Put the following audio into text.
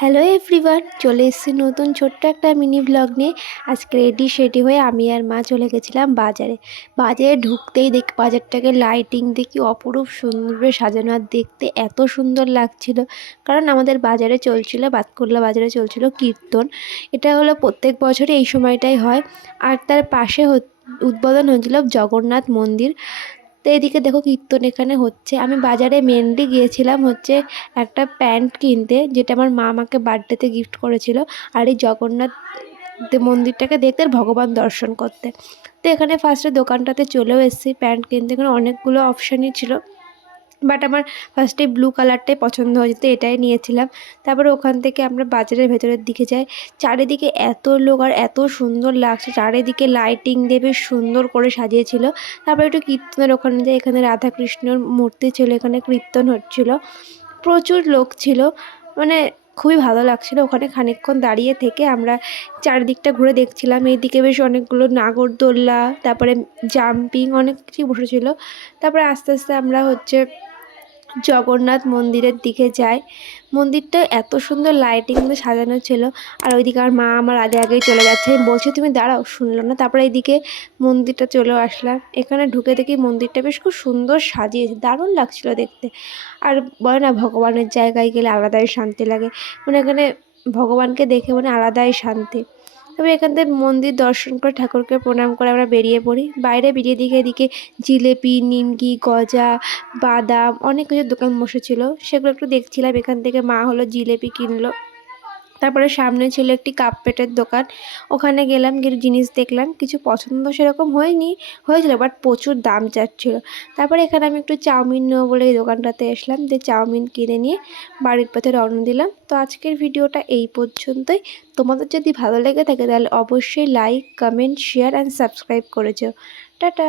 Hello everyone, চলে এসেছি নতুন ছোট্ট একটা মিনি ব্লগ নিয়ে। আজকে রেডি সেডি হয়ে আমি আর মা চলে গেছিলাম বাজারে। বাজারে ঢুকতেই দেখি বাজারটাকে লাইটিং দিয়ে কি অপরূপ সুন্দরভাবে সাজানো, আর দেখতে এত সুন্দর লাগছিল। কারণ আমাদের বাজারে চলছিল, বাতকুল্লা বাজারে চলছিল কীর্তন। এটা হলো প্রত্যেক বছরই এই সময়টাই হয়। আর তার পাশে উদ্বোধন হয়েছিল জগন্নাথ মন্দির। তো এদিকে দেখো কীর্তন এখানে হচ্ছে। আমি বাজারে মেনলি গিয়েছিলাম হচ্ছে একটা প্যান্ট কিনতে, যেটা আমার মা আমাকে বার্থডেতে গিফট করেছিল, আর এই জগন্নাথ মন্দিরটাকে দেখতে আর ভগবান দর্শন করতে। তো এখানে ফার্স্টে দোকানটাতে চলেও এসেছি প্যান্ট কিনতে। এখানে অনেকগুলো অপশানই ছিল, বাট আমার ফার্স্টে ব্লু কালারটাই পছন্দ হয়েছে, এটাই নিয়েছিলাম। তারপরে ওখান থেকে আমরা বাজারের ভেতরের দিকে যাই। চারিদিকে এত লোক আর এত সুন্দর লাগছে, চারিদিকে লাইটিং দিয়ে বেশ সুন্দর করে সাজিয়েছিল। তারপরে একটু কীর্তনের ওখানে যাই, এখানে রাধাকৃষ্ণর মূর্তি ছিল, এখানে কীর্তন হচ্ছিল, প্রচুর লোক ছিল, মানে খুবই ভালো লাগছিল। ওখানে খানিকক্ষণ দাঁড়িয়ে থেকে আমরা চারিদিকটা ঘুরে দেখছিলাম। এইদিকে বেশ অনেকগুলো নাগরদোল্লা, তারপরে জাম্পিং, অনেক কিছুই বসেছিল। তারপরে আস্তে আস্তে আমরা হচ্ছে জগন্নাথ মন্দিরের দিকে যাই। মন্দিরটা এত সুন্দর লাইটিং দিয়ে সাজানো ছিল। আর ওইদিকে আমার মা আমার আগে আগেই চলে যাচ্ছে, আমি বলছি তুমি দাঁড়াও, শুনলো না। তারপরে এইদিকে মন্দিরটা চলেও আসলাম। এখানে ঢুকে দেখি মন্দিরটা বেশ খুব সুন্দর সাজিয়েছে, দারুণ লাগছিল দেখতে। আর বলে না, ভগবানের জায়গায় গেলে আলাদাই শান্তি লাগে, মানে এখানে ভগবানকে দেখে মানে আলাদাই শান্তি। তবে এখান থেকে মন্দির দর্শন করে ঠাকুরকে প্রণাম করে আমরা বেরিয়ে পড়ি। বাইরে বেরিয়ে দিকে এদিকে জিলেপি, নিমকি, গজা, বাদাম, অনেক কিছু দোকান বসেছিল, সেগুলো একটু দেখছিলাম। এখান থেকে মা হলো জিলেপি কিনলো। তারপরে সামনে ছিল একটি কাপ প্লেটের দোকান, ওখানে গেলাম, গিয়ে জিনিস দেখলাম, কিছু পছন্দ সেরকম হয়েছিল, বাট প্রচুর দাম চাচ্ছিল। তারপরে এখানে আমি একটু চাউমিন নেবো বলে এই দোকানটাতে আসলাম, দিয়ে চাউমিন কিনে নিয়ে বাড়ির পথে রওনা দিলাম। তো আজকের ভিডিওটা এই পর্যন্তই। তোমাদের যদি ভালো লেগে থাকে তাহলে অবশ্যই like, comment, share and subscribe করেছো। টাটা।